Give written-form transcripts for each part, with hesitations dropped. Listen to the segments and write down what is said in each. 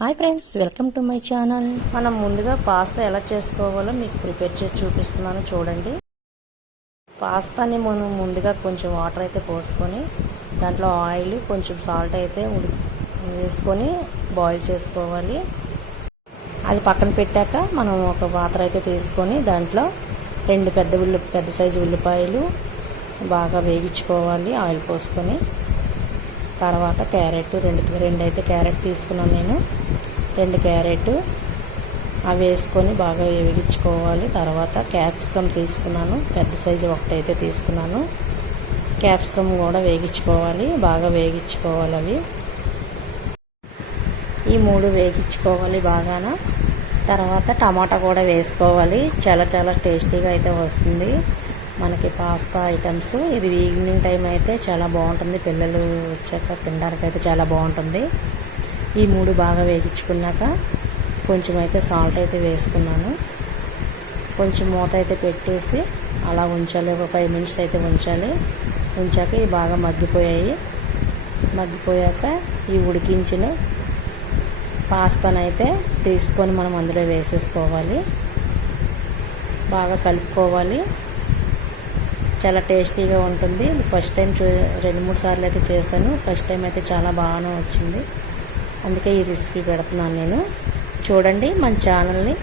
Hi friends, welcome to my channel. మనం ముందుగా pasta ఎలా చేసుకోవాలో మీకు ప్రిపేర్ చేసి చూపిస్తున్నాను, చూడండి. పాస్తాని మనం ముందుగా కొంచెం వాటర్ అయితే పోసుకొని దాంట్లో ఆయిల్ కొంచెం సాల్ట్ అయితే వేసుకొని బాయిల్ చేసుకోవాలి. అది పక్కన పెట్టాక మనం ఒక పాత్ర అయితే తీసుకొని దాంట్లో రెండు పెద్ద సైజు ఉల్లిపాయలు బాగా వేగించుకోవాలి ఆయిల్ పోసుకొని. తర్వాత క్యారెట్ రెండు అయితే క్యారెట్ తీసుకున్నాను నేను. 2 క్యారెట్ అవి వేసుకొని బాగా వేగించుకోవాలి. తర్వాత క్యాప్సికమ్ తీసుకున్నాను, పెద్ద సైజు ఒకటైతే తీసుకున్నాను. క్యాప్సికమ్ కూడా వేగించుకోవాలి, బాగా వేగించుకోవాలి. అవి ఈ 3 వేగించుకోవాలి బాగాన. తర్వాత టమాటా కూడా వేసుకోవాలి. చాలా టేస్టీగా అయితే వస్తుంది మనకి పాస్తా ఐటమ్స్. ఇది ఈవినింగ్ టైం అయితే చాలా బాగుంటుంది, పిల్లలు వచ్చాక తినడానికి అయితే చాలా బాగుంటుంది. ఈ 3 బాగా వేగించుకున్నాక కొంచెం అయితే సాల్ట్ అయితే వేసుకున్నాను. కొంచెం మూత అయితే పెట్టేసి అలా ఉంచాలి, ఒక 5 మినిట్స్ అయితే ఉంచాలి. ఉంచాక ఇవి బాగా మగ్గిపోయాక ఈ ఉడికించిన పాస్తానైతే తీసుకొని మనం అందులో వేసేసుకోవాలి. బాగా కలుపుకోవాలి. చాలా టేస్టీగా ఉంటుంది. ఫస్ట్ టైం 2-3 సార్లు అయితే చేశాను. ఫస్ట్ టైం అయితే చాలా బాగానే వచ్చింది, అందుకే ఈ రెసిపీ పెడుతున్నాను నేను. చూడండి, మన ఛానల్ని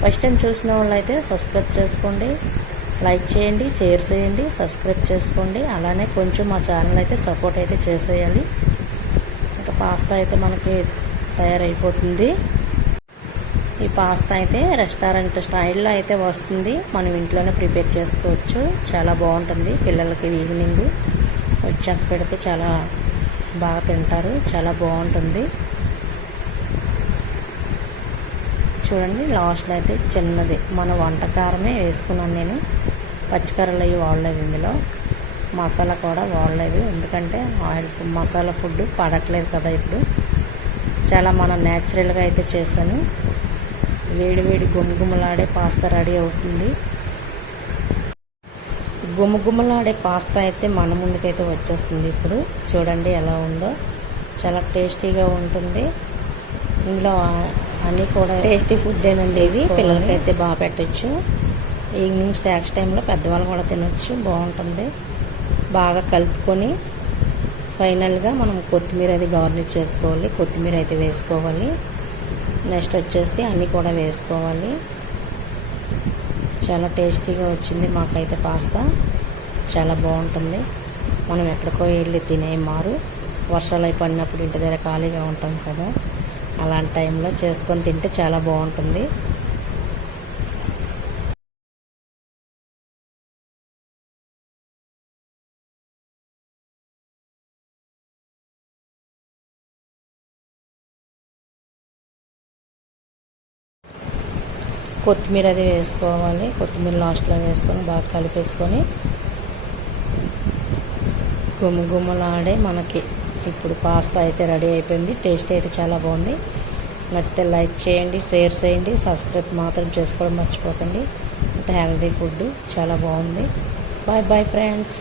ఫస్ట్ టైం చూసిన వాళ్ళు అయితే సబ్స్క్రైబ్ చేసుకోండి, లైక్ చేయండి, షేర్ చేయండి, సబ్స్క్రైబ్ చేసుకోండి. అలానే కొంచెం మా ఛానల్ అయితే సపోర్ట్ అయితే చేసేయాలి. ఇంకా పాస్తా అయితే మనకి తయారైపోతుంది. ఈ పాస్తా అయితే రెస్టారెంట్ స్టైల్లో అయితే వస్తుంది, మనం ఇంట్లోనే ప్రిపేర్ చేసుకోవచ్చు. చాలా బాగుంటుంది. పిల్లలకి ఈవినింగ్ వచ్చాక పెడితే చాలా బాగా తింటారు, చాలా బాగుంటుంది. చూడండి, లాస్ట్లో అయితే చిన్నది మన వంటకారమే వేసుకున్నాను నేను. పచ్చికర్రలు అవి వాడలేదు, ఇందులో మసాలా కూడా వాడలేదు, ఎందుకంటే ఆయిల్ మసాలా ఫుడ్ పడట్లేదు కదా ఇప్పుడు. చాలా మనం న్యాచురల్గా అయితే చేశాను. వేడి గుమగుమలాడే పాస్తా రెడీ అవుతుంది. గుమగుమలాడే పాస్తా అయితే మన ముందుకైతే వచ్చేస్తుంది ఇప్పుడు. చూడండి ఎలా ఉందో, చాలా టేస్టీగా ఉంటుంది. ఇందులో అన్నీ కూడా టేస్టీ ఫుడ్ ఏనండి ఇది. పిల్లలకైతే బాగా పెట్టచ్చు. ఈవినింగ్ స్నాక్స్ టైంలో పెద్దవాళ్ళు కూడా తినొచ్చు, బాగుంటుంది. బాగా కలుపుకొని ఫైనల్గా మనం కొత్తిమీర అది గార్నిష్ చేసుకోవాలి. కొత్తిమీర అయితే వేసుకోవాలి. నెక్స్ట్ వచ్చేసి అన్నీ కూడా వేసుకోవాలి. చాలా టేస్టీగా వచ్చింది మాకైతే పాస్తా, చాలా బాగుంటుంది. మనం ఎక్కడికో వెళ్ళి తినేమారు వర్షాలు అయి పడినప్పుడు ఇంటి దగ్గర ఖాళీగా ఉంటాం కదా, అలాంటి టైంలో చేసుకొని తింటే చాలా బాగుంటుంది. కొత్తిమీర అది వేసుకోవాలి. కొత్తిమీర లాస్ట్లో వేసుకొని బాగా కలిపేసుకొని గుమగుమలాడే మనకి ఇప్పుడు పాస్తా అయితే రెడీ అయిపోయింది. టేస్ట్ అయితే చాలా బాగుంది. నచ్చితే లైక్ చేయండి, షేర్ చేయండి, సబ్స్క్రైబ్ మాత్రం చేసుకోవడం మర్చిపోకండి. ఇంత హెల్తీ ఫుడ్, చాలా బాగుంది. Bye friends.